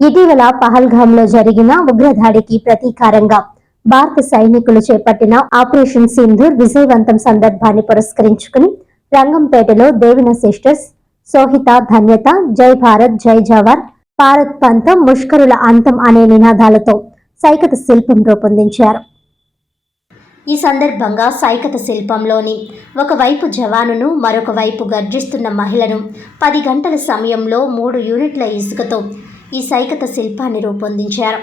ఇటీవల పహల్గామ్లో జరిగిన ఉగ్రదాడికి ప్రతీకారంగా భారత సైనికులు చేపట్టిన ఆపరేషన్ సింధూర్ విజయవంతం సందర్భాన్ని పురస్కరించుకుని రంగంపేటలో దేవిన సిస్టర్స్ సోహిత ధన్యత జై భారత్ జై జవాన్ భారత్ పంతం ముష్కరుల అంతం అనే నినాదాలతో సైకత శిల్పం రూపొందించారు. ఈ సందర్భంగా సైకత శిల్పంలోని ఒకవైపు జవానును మరొక వైపు గర్జిస్తున్న మహిళను పది గంటల సమయంలో మూడు యూనిట్ల ఇసుకతో ఈ సైకత శిల్పాన్ని రూపొందించారు.